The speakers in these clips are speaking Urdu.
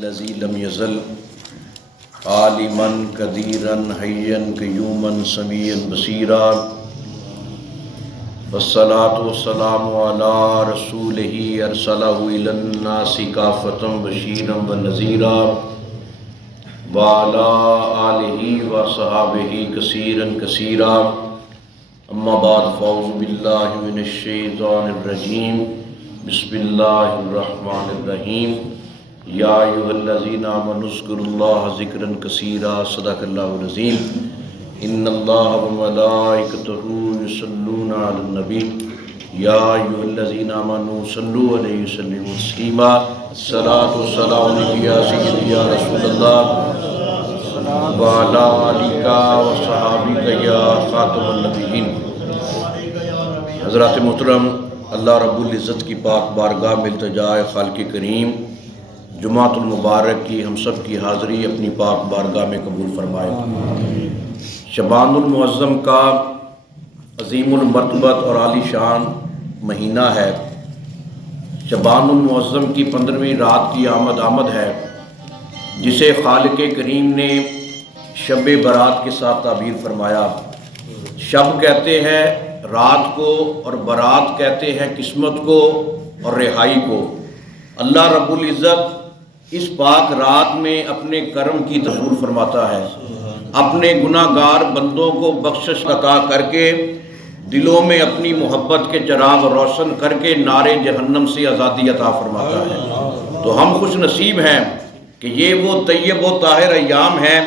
الذي لم يزل عالما قديرا حيا قيوما سميعا بصيرا والصلاة والسلام على رسوله أرسله إلى الناس كافة بشيرا ونذيرا وعلى آله وصحابه كثيرا كثيرا اما بعد فاعوذ بالله من الشيطان الرجيم بسم الله الرحمن الرحيم یا ایھا الذین آمنوا اذکروا اللہ ذکرا کثیرا صدق اللہ العظیم ان اللہ وملائکتہ یصلون علی النبی یا ایھا الذین آمنوا صلوا علیہ وسلموا تسلیما الصلاۃ والسلام علیک یا سیدی یا رسول اللہ وعلی آلک وصحابک یا خاتم النبیین۔ حضرات محترم، اللہ رب العزت کی پاک بارگاہ میں التجا ہے خالق کریم جمعۃ المبارک کی ہم سب کی حاضری اپنی پاک بارگاہ میں قبول فرمائے۔ شعبان المعظم کا عظیم المرتبت اور عالی شان مہینہ ہے۔ شعبان المعظم کی 15ویں رات کی آمد ہے جسے خالق کریم نے شب برات کے ساتھ تعبیر فرمایا۔ شب کہتے ہیں رات کو اور برات کہتے ہیں قسمت کو اور رہائی کو۔ اللہ رب العزت اس پاک رات میں اپنے کرم کی ظہور فرماتا ہے، اپنے گناہ گار بندوں کو بخشش عطا کر کے دلوں میں اپنی محبت کے چراغ روشن کر کے نار جہنم سے آزادی عطا فرماتا ہے۔ تو ہم خوش نصیب ہیں کہ یہ وہ طیب و طاہر ایام ہیں،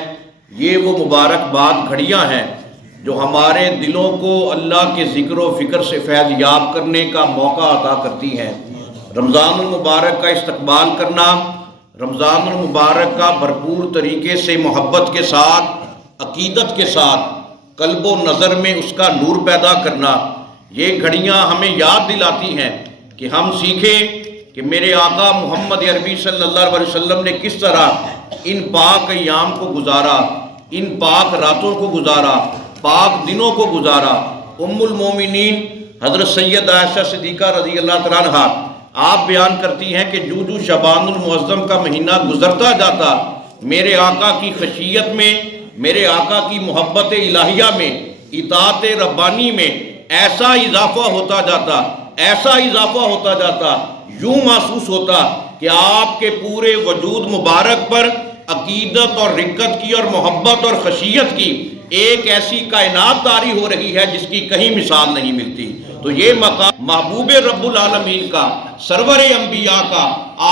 یہ وہ مبارک باد گھڑیاں ہیں جو ہمارے دلوں کو اللہ کے ذکر و فکر سے فیض یاب کرنے کا موقع عطا کرتی ہیں۔ رمضان المبارک کا استقبال کرنا، رمضان المبارک کا بھرپور طریقے سے محبت کے ساتھ، عقیدت کے ساتھ، قلب و نظر میں اس کا نور پیدا کرنا، یہ گھڑیاں ہمیں یاد دلاتی ہیں کہ ہم سیکھیں کہ میرے آقا محمد عربی صلی اللہ علیہ وسلم نے کس طرح ان پاک ایام کو گزارا، ان پاک راتوں کو گزارا، پاک دنوں کو گزارا۔ ام المومنین حضرت سید عائشہ صدیقہ رضی اللہ تعالیٰ عنہا آپ بیان کرتی ہیں کہ جو شعبان المعظم کا مہینہ گزرتا جاتا میرے آقا کی خشیت میں، میرے آقا کی محبت الہیہ میں، اطاعت ربانی میں ایسا اضافہ ہوتا جاتا، ایسا اضافہ ہوتا جاتا، یوں محسوس ہوتا کہ آپ کے پورے وجود مبارک پر عقیدت اور رقت کی اور محبت اور خشیت کی ایک ایسی کائنات طاری ہو رہی ہے جس کی کہیں مثال نہیں ملتی۔ تو یہ مقام محبوب رب العالمین کا، سرور انبیاء کا،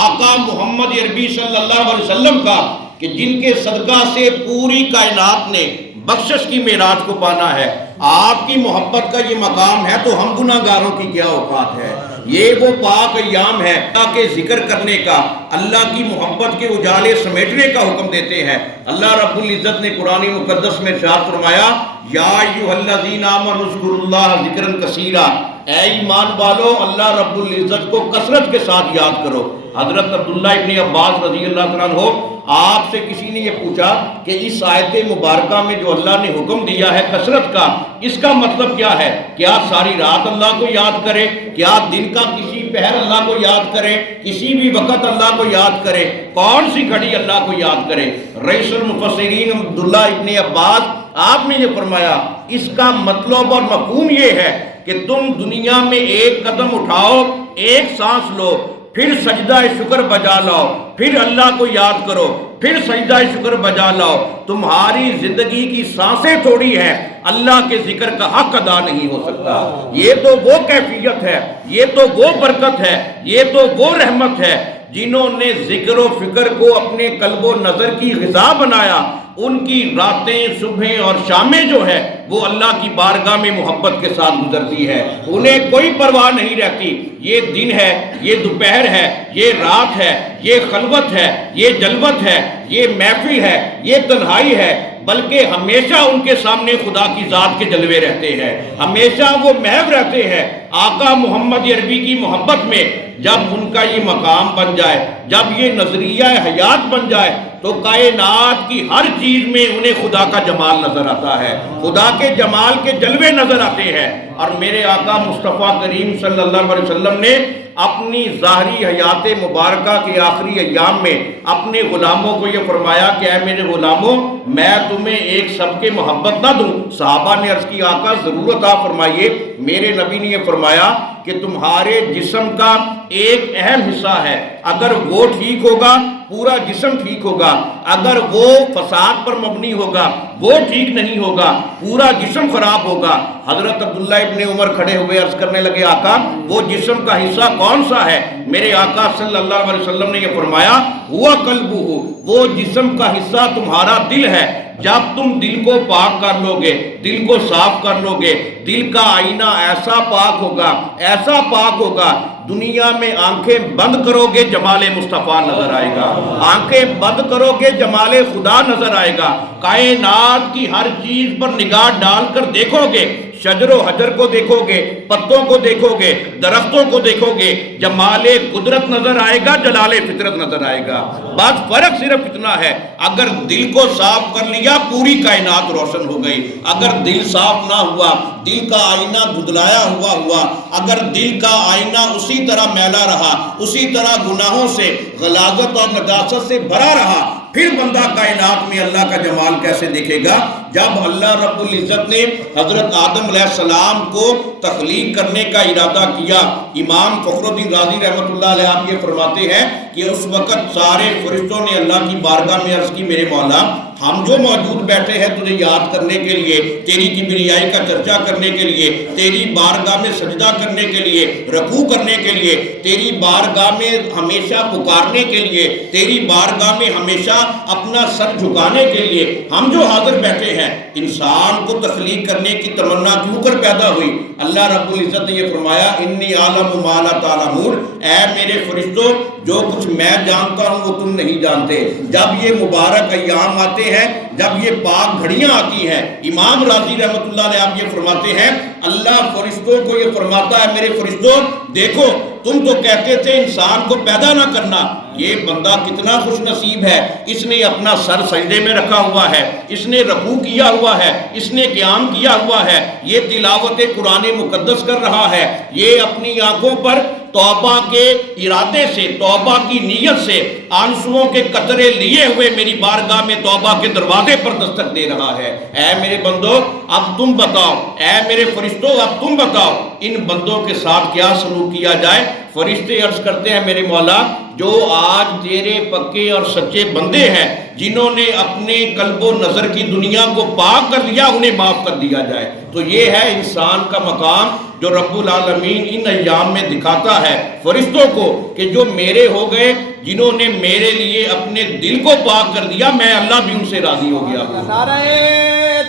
آقا محمد عربی صلی اللہ علیہ وسلم کا، کہ جن کے صدقہ سے پوری کائنات نے بخشش کی معراج کو پانا ہے، آپ کی محبت کا یہ مقام ہے، تو ہم گناہ گاروں کی کیا اوقات ہے۔ یہ وہ پاک ایام ہے اللہ کے ذکر کرنے کا، اللہ کی محبت کے اجالے سمیٹنے کا حکم دیتے ہیں۔ اللہ رب العزت نے قرآن مقدس میں ارشاد فرمایا یا ایھا الذین آمنوا اذکروا اللہ ذکرا کثیرا، اے ایمان والو اللہ رب العزت کو کثرت کے ساتھ یاد کرو۔ حضرت عبداللہ ابن عباس رضی اللہ تعالیٰ عنہ آپ سے کسی نے یہ پوچھا کہ اس آیت مبارکہ میں جو اللہ نے حکم دیا ہے کثرت کا، اس کا مطلب کیا ہے؟ کیا ساری رات اللہ کو یاد کرے؟ کیا دن کا کسی پہر اللہ کو یاد کرے؟ کسی بھی وقت اللہ کو یاد کرے؟ کون سی گھڑی اللہ کو یاد کرے؟ رئیس المفسرین عبداللہ ابن عباس آپ نے یہ فرمایا اس کا مطلب اور مفہوم یہ ہے کہ تم دنیا میں ایک قدم اٹھاؤ، ایک سانس لو، پھر سجدہ شکر بجا لاؤ، پھر اللہ کو یاد کرو، پھر سجدہ شکر بجا لاؤ۔ تمہاری زندگی کی سانسیں تھوڑی ہیں، اللہ کے ذکر کا حق ادا نہیں ہو سکتا۔ یہ تو وہ کیفیت ہے، یہ تو وہ برکت ہے، یہ تو وہ رحمت ہے جنہوں نے ذکر و فکر کو اپنے قلب و نظر کی غذا بنایا۔ ان کی راتیں، صبحیں اور شامیں جو ہے وہ اللہ کی بارگاہ میں محبت کے ساتھ گزرتی ہے، انہیں کوئی پرواہ نہیں رہتی یہ دن ہے، یہ دوپہر ہے، یہ رات ہے، یہ خلوت ہے، یہ جلوت ہے، یہ محفل ہے، یہ تنہائی ہے، بلکہ ہمیشہ ان کے سامنے خدا کی ذات کے جلوے رہتے ہیں، ہمیشہ وہ محو رہتے ہیں آقا محمد عربی کی محبت میں۔ جب ان کا یہ مقام بن جائے، جب یہ نظریہ حیات بن جائے تو کائنات کی ہر چیز میں انہیں خدا کا جمال نظر آتا ہے، خدا کے جمال کے جلوے نظر آتے ہیں۔ اور میرے آقا مصطفیٰ کریم صلی اللہ علیہ وسلم نے اپنی ظاہری حیات مبارکہ کے آخری ایام میں اپنے غلاموں کو یہ فرمایا کہ اے میرے غلاموں، میں تمہیں ایک سب کے محبت نہ دوں؟ صحابہ نے عرض کی آقا ضرور عطا فرمائیے۔ میرے نبی نے یہ فرمایا کہ تمہارے جسم کا ایک اہم حصہ ہے، اگر وہ ٹھیک ہوگا پورا جسم ٹھیک ہوگا، اگر وہ فساد پر مبنی ہوگا، وہ ٹھیک نہیں ہوگا، پورا جسم خراب ہوگا۔ حضرت عبداللہ ابن عمر کھڑے ہوئے عرض کرنے لگے آقا وہ جسم کا حصہ کون سا ہے؟ میرے آقا صلی اللہ علیہ وسلم نے یہ فرمایا ہوا قلبہ، وہ جسم کا حصہ تمہارا دل ہے۔ جب تم دل کو پاک کر لو گے، دل کو صاف کر لو گے، دل کا آئینہ ایسا پاک ہوگا، ایسا پاک ہوگا، دنیا میں آنکھیں بند کرو گے جمال مصطفیٰ نظر آئے گا، آنکھیں بند کرو گے جمال خدا نظر آئے گا، کائنات کی ہر چیز پر نگاہ ڈال کر دیکھو گے، شجر و حجر کو دیکھو گے، پتوں کو دیکھو گے، درختوں کو دیکھو گے، جمال قدرت نظر آئے گا، جلال فطرت نظر آئے گا۔ بس فرق صرف اتنا ہے، اگر دل کو صاف کر لیا پوری کائنات روشن ہو گئی، اگر دل صاف نہ ہوا، دل کا آئینہ دھندلایا ہوا، اگر دل کا آئینہ اسی طرح میلا رہا، اسی طرح گناہوں سے، غلاظت اور نجاست سے بھرا رہا، پھر بندہ کائنات میں اللہ کا جمال کیسے دیکھے گا؟ جب اللہ رب العزت نے حضرت آدم علیہ السلام کو تخلیق کرنے کا ارادہ کیا، امام فخر الدین رازی رحمۃ اللہ علیہ آپ یہ فرماتے ہیں کہ اس وقت سارے فرشتوں نے اللہ کی بارگاہ میں عرض کی میرے مولا ہم جو موجود بیٹھے ہیں تجھے یاد کرنے کے لیے، تیری کبریائی کا چرچا کرنے کے لیے، تیری بارگاہ میں سجدہ کرنے کے لیے، رکوع کرنے کے لیے، تیری بارگاہ میں ہمیشہ پکارنے کے لیے، تیری بارگاہ میں ہمیشہ اپنا سر جھکانے کے لیے ہم جو حاضر بیٹھے ہیں، انسان کو تخلیق کرنے کی تمنا کیوں کر پیدا ہوئی؟ اللہ رب العزت نے یہ فرمایا انی عالم ما لا تعلمون، اے میرے فرشتوں جو کچھ میں جانتا ہوں وہ تم نہیں جانتے۔ جب یہ مبارک ایام آتے ہیں، جب یہ پاک گھڑیاں آتی ہیں، امام راضی رحمۃ اللہ علیہ آپ یہ فرماتے ہیں اللہ فرشتوں کو یہ فرماتا ہے میرے فرشتوں دیکھو تم تو کہتے تھے انسان کو پیدا نہ کرنا، یہ بندہ کتنا خوش نصیب ہے، اس نے اپنا سر سجدے میں رکھا ہوا ہے، اس نے رکوع کیا ہوا ہے، اس نے قیام کیا ہوا ہے، یہ تلاوت قرآن مقدس کر رہا ہے، یہ اپنی آنکھوں پر توبہ کے ارادے سے، توبہ کی نیت سے آنسوؤں کے قطرے لیے ہوئے میری بارگاہ میں توبہ کے دروازے پر دستک دے رہا ہے۔ اے میرے بندو اب تم بتاؤ، اے میرے فرشتوں اب تم بتاؤ ان بندوں کے ساتھ کیا سلوک کیا جائے؟ فرشتے عرض کرتے ہیں میرے مولا جو آج تیرے پکے اور سچے بندے ہیں، جنہوں نے اپنے قلب و نظر کی دنیا کو پاک کر لیا، انہیں معاف کر دیا جائے۔ تو یہ ہے انسان کا مقام جو رب العالمین ان ایام میں دکھاتا ہے فرشتوں کو کہ جو میرے ہو گئے، جنہوں نے میرے لیے اپنے دل کو پاک کر دیا، میں اللہ بھی ان سے راضی ہو گیا ہوں۔ نعرہ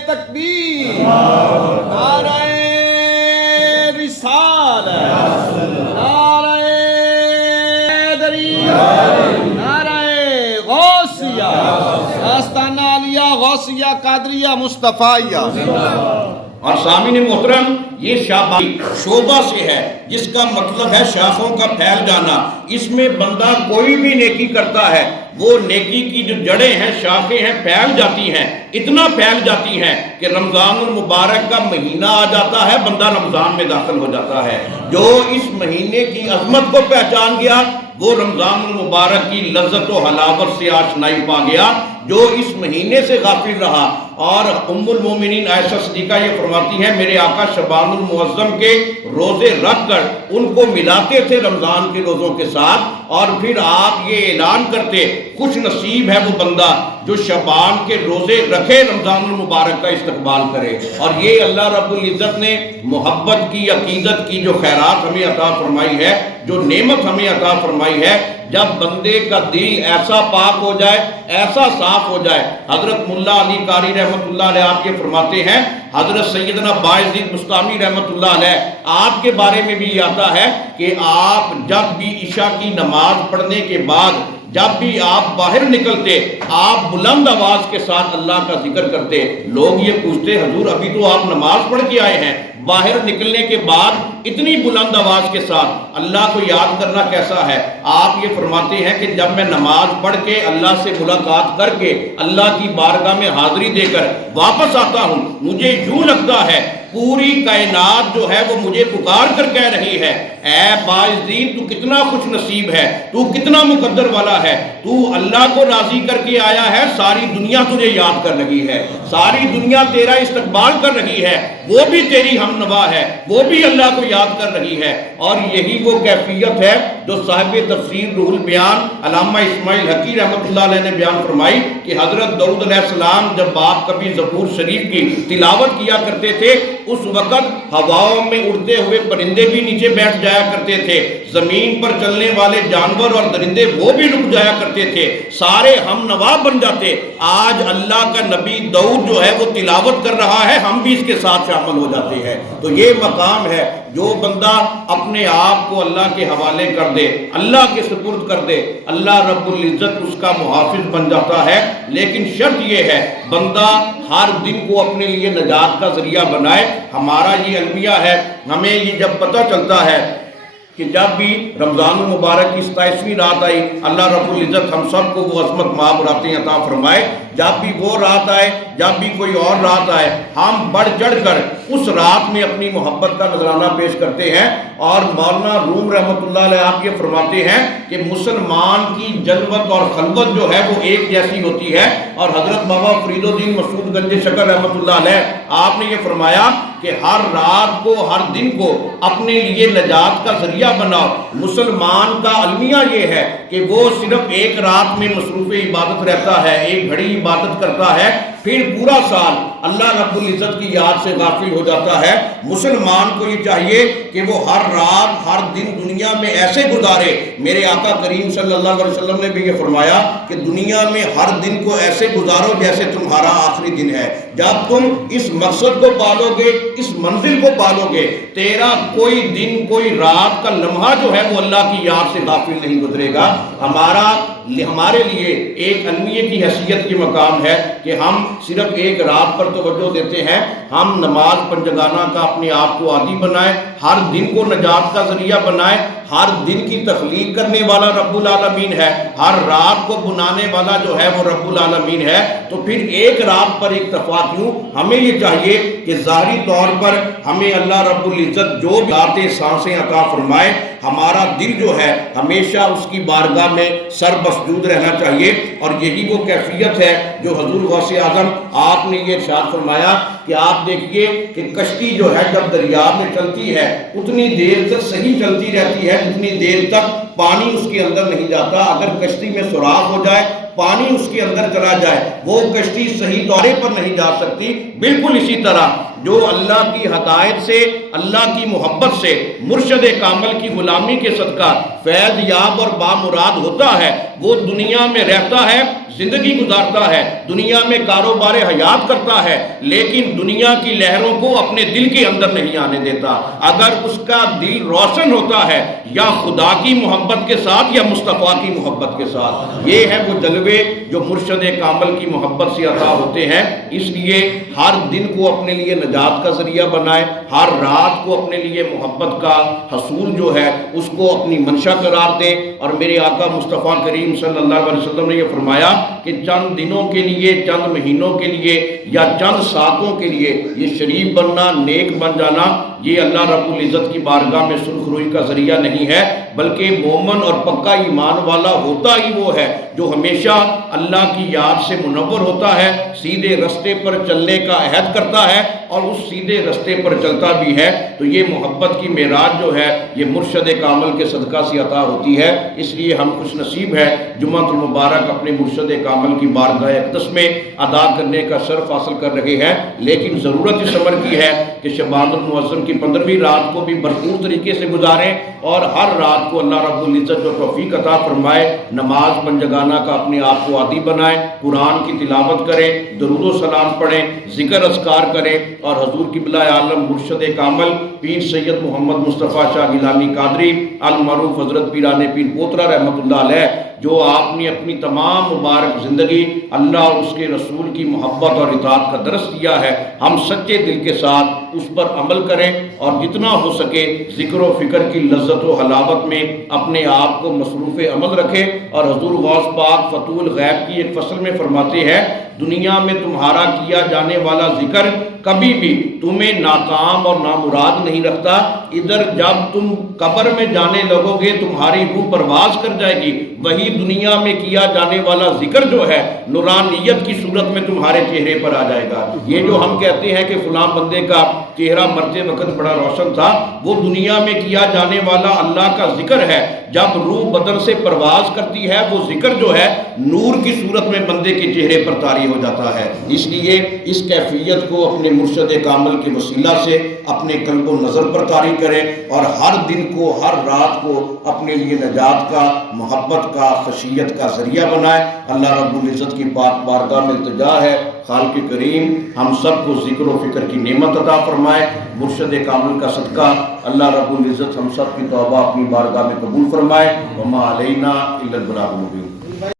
تکبیر، نعرہ رسالت، نعرہ حیدری، نعرہ غوثیہ، آستانہ عالیہ غوثیہ قادریہ مصطفیہ۔ اور سامعین محترم یہ شعبہ سے ہے جس کا مطلب ہے شاخوں کا پھیل جانا۔ اس میں بندہ کوئی بھی نیکی کرتا ہے، وہ نیکی کی جو جڑیں ہیں، شاخیں ہیں، پھیل جاتی ہیں، اتنا پھیل جاتی ہیں کہ رمضان المبارک کا مہینہ آ جاتا ہے، بندہ رمضان میں داخل ہو جاتا ہے۔ جو اس مہینے کی عظمت کو پہچان گیا وہ رمضان المبارک کی لذت و حلاوت سے آشنائی پا گیا۔ جو اس مہینے سے غافل رہا، اور ام المومنین عائشہ صدیقہ یہ فرماتی ہیں میرے آقا شعبان المعظم کے روزے رکھ کر ان کو ملاتے تھے رمضان کے روزوں کے ساتھ، اور پھر آپ یہ اعلان کرتے خوش نصیب ہے وہ بندہ جو شعبان کے روزے رکھے، رمضان المبارک کا استقبال کرے۔ اور یہ اللہ رب العزت نے محبت کی، عقیدت کی جو خیرات ہمیں عطا فرمائی ہے، جو نعمت ہمیں عطا فرمائی ہے، جب بندے کا دل ایسا پاک ہو جائے، ایسا صاف ہو جائے۔ حضرت ملا علی قاری رحمۃ اللہ علیہ آپ یہ فرماتے ہیں، حضرت سیدنا باعزید بستامی رحمۃ اللہ علیہ آپ کے بارے میں بھی آتا ہے کہ آپ جب بھی عشاء کی نماز پڑھنے کے بعد جب بھی آپ باہر نکلتے، آپ بلند آواز کے ساتھ اللہ کا ذکر کرتے۔ لوگ یہ پوچھتے حضور ابھی تو آپ نماز پڑھ کے آئے ہیں، باہر نکلنے کے بعد اتنی بلند آواز کے ساتھ اللہ کو یاد کرنا کیسا ہے؟ آپ یہ فرماتے ہیں کہ جب میں نماز پڑھ کے اللہ سے ملاقات کر کے اللہ کی بارگاہ میں حاضری دے کر واپس آتا ہوں، مجھے یوں لگتا ہے پوری کائنات جو ہے وہ مجھے پکار کر کہہ رہی ہے، اے باعث دین تو کتنا خوش نصیب ہے، تو کتنا مقدر والا ہے، تو اللہ کو راضی کر کے آیا ہے، ساری دنیا تجھے یاد کر رہی ہے، ساری دنیا تیرا استقبال کر رہی ہے، وہ بھی تیری ہم نوا ہے، وہ بھی اللہ کو یاد کر رہی ہے۔ اور یہی وہ کیفیت ہے جو صاحب تفسیر روح البیان علامہ اسماعیل حقی رحمۃ اللہ علیہ نے بیان فرمائی کہ حضرت داؤد علیہ السلام جب آپ کبھی زبور شریف کی تلاوت کیا کرتے تھے، اس وقت ہواؤں میں اڑتے ہوئے پرندے بھی نیچے بیٹھ جایا کرتے تھے، زمین پر چلنے والے جانور اور درندے وہ بھی رک جایا کرتے تھے، سارے ہم نوا بن جاتے۔ آج اللہ کا نبی داؤد جو ہے وہ تلاوت کر رہا ہے، ہم بھی اس کے ساتھ شامل ہو جاتے ہیں۔ تو یہ مقام ہے، جو بندہ اپنے آپ کو اللہ کے حوالے کر دے، اللہ کے سپرد کر دے، اللہ رب العزت اس کا محافظ بن جاتا ہے۔ لیکن شرط یہ ہے بندہ ہر دن کو اپنے لیے نجات کا ذریعہ بنائے۔ ہمارا یہ المیہ ہے، ہمیں یہ جب پتہ چلتا ہے کہ جب بھی رمضان المبارک کی 27ویں رات آئی، اللہ رب العزت ہم سب کو وہ عظمت ماں براتیں عطا فرمائے، جب بھی وہ رات آئے، جب بھی کوئی اور رات آئے، ہم بڑھ چڑھ کر اس رات میں اپنی محبت کا نذرانہ پیش کرتے ہیں۔ اور مولانا روم رحمۃ اللہ علیہ آپ یہ فرماتے ہیں کہ مسلمان کی جلوت اور خلوت جو ہے وہ ایک جیسی ہوتی ہے، اور حضرت بابا فرید الدین مسعود گنج شکر رحمۃ اللہ علیہ آپ نے یہ فرمایا کہ ہر رات کو، ہر دن کو اپنے لیے نجات کا ذریعہ بناؤ۔ مسلمان کا المیہ یہ ہے کہ وہ صرف ایک رات میں مصروف عبادت رہتا ہے، ایک گھڑی عبادت کرتا ہے، پھر پورا سال اللہ رب العزت کی یاد سے غافل ہو جاتا ہے۔ مسلمان کو یہ چاہیے کہ وہ ہر رات، ہر دن دنیا میں ایسے گزارے۔ میرے آقا کریم صلی اللہ علیہ وسلم نے بھی یہ فرمایا کہ دنیا میں ہر دن کو ایسے گزارو جیسے تمہارا آخری دن ہے۔ جب تم اس مقصد کو پالو گے، اس منزل کو پالو گے، تیرا کوئی دن، کوئی رات کا لمحہ جو ہے وہ اللہ کی یاد سے غافل نہیں گزرے گا۔ ہمارے لیے ایک المیہ کی حیثیت کی مقام ہے کہ ہم صرف ایک رات پر توجہ دیتے ہیں۔ ہم نماز پنجگانہ کا اپنے آپ کو عادی بنائیں، ہر دن کو نجات کا ذریعہ بنائیں۔ ہر دن کی تخلیق کرنے والا رب العالمین ہے، ہر رات کو بنانے والا جو ہے وہ رب العالمین ہے۔ تو پھر ایک رات پر اکتفا کیوں؟ ہمیں یہ چاہیے کہ ظاہری طور پر ہمیں اللہ رب العزت جو ذاتِ سانسیں عطا فرمائے، ہمارا دل جو ہے ہمیشہ اس کی بارگاہ میں سر مسجود رہنا چاہیے۔ اور یہی وہ کیفیت ہے جو حضور غوث اعظم آپ نے یہ ارشاد فرمایا کہ آپ دیکھیے کہ کشتی جو ہے جب دریا میں چلتی ہے اتنی دیر تک صحیح چلتی رہتی ہے جتنی دیر تک پانی اس کے اندر نہیں جاتا۔ اگر کشتی میں سوراخ ہو جائے، پانی اس کے اندر چلا جائے، وہ کشتی صحیح دورے پر نہیں جا سکتی۔ بالکل اسی طرح جو اللہ کی ہدایت سے، اللہ کی محبت سے، مرشد کامل کی غلامی کے صدقہ فیض یاب اور بامراد ہوتا ہے، وہ دنیا میں رہتا ہے، زندگی گزارتا ہے، دنیا میں کاروبار حیات کرتا ہے، لیکن دنیا کی لہروں کو اپنے دل کے اندر نہیں آنے دیتا۔ اگر اس کا دل روشن ہوتا ہے یا خدا کی محبت کے ساتھ یا مصطفیٰ کی محبت کے ساتھ، یہ ہے وہ جلوے جو مرشد کامل کی محبت سے عطا ہوتے ہیں۔ اس لیے ہر دن کو اپنے لیے نجات کا ذریعہ بنائے، ہر رات کو اپنے لیے محبت کا حصول جو ہے اس کو اپنی منشا قرار دیں۔ اور میرے آقا مصطفیٰ کریم صلی اللہ علیہ وسلم نے یہ فرمایا کہ چند دنوں کے لیے، چند مہینوں کے لیے یا چند ساتوں کے لیے یہ شریف بننا، نیک بن جانا، یہ اللہ رب العزت کی بارگاہ میں سرخ روئی کا ذریعہ نہیں ہے، بلکہ مومن اور پکا ایمان والا ہوتا ہی وہ ہے جو ہمیشہ اللہ کی یاد سے منور ہوتا ہے، سیدھے رستے پر چلنے کا عہد کرتا ہے اور اس سیدھے رستے پر چلتا بھی ہے۔ تو یہ محبت کی معراج جو ہے یہ مرشد کامل کے صدقہ سے عطا ہوتی ہے۔ اس لیے ہم خوش نصیب ہے جمعۃ المبارک اپنے مرشد کامل کی بارگاہ اقدس میں ادا کرنے کا شرف حاصل کر رہے ہیں۔ لیکن ضرورت اس امر کی ہے کہ شعبان المعظم کی 15ویں رات کو بھی بھرپور طریقے سے گزاریں، اور ہر رات کو اللہ رب العزت جو توفیق عطا فرمائے نماز پنجگانہ کا اپنے آپ کو عادی بنائیں، قرآن کی تلاوت کریں، درود و سلام پڑھیں، ذکر اذکار کریں، اور حضور قبلہ عالم مرشد کامل پیر سید محمد مصطفیٰ شاہ گیلانی قادری المعروف حضرت پیران پیر پوترا رحمۃ اللہ علیہ، جو آپ نے اپنی تمام مبارک زندگی اللہ اور اس کے رسول کی محبت اور اطاعت کا درس دیا ہے، ہم سچے دل کے ساتھ اس پر عمل کریں اور جتنا ہو سکے ذکر و فکر کی لذت و حلاوت میں اپنے آپ کو مصروف عمل رکھیں۔ اور حضور غوث پاک فتح الغیب کی ایک فصل میں فرماتے ہیں دنیا میں تمہارا کیا جانے والا ذکر کبھی بھی تمہیں ناکام اور نامراد نہیں رکھتا، ادھر جب تم قبر میں جانے لگو گے تمہاری روح پرواز کر جائے گی، وہی دنیا میں کیا جانے والا ذکر جو ہے نورانیت کی صورت میں تمہارے چہرے پر آ جائے گا۔ یہ جو ہم کہتے ہیں کہ فلاں بندے کا چہرہ مرتے وقت بڑا روشن تھا، وہ دنیا میں کیا جانے والا اللہ کا ذکر ہے۔ جب روح بدن سے پرواز کرتی ہے وہ ذکر جو ہے نور کی صورت میں بندے کے چہرے پر طاری ہو جاتا ہے۔ اس لیے اس کیفیت کو اپنے مرشد کامل کے وسیلہ سے اپنے قلب و نظر پر طاری کریں اور ہر دن کو ہر رات کو اپنے لیے نجات کا، محبت کا، خشیت کا ذریعہ بنائیں۔ اللہ رب العزت کی پاک بارگاہ میں التجا ہے خالق کریم ہم سب کو ذکر و فکر کی نعمت عطا فرمائے۔ مرشد کامل کا صدقہ اللہ رب العزت ہم سب کی توبہ اپنی بارگاہ میں قبول فرمائے۔ وما علینا الا البلاغ المبین۔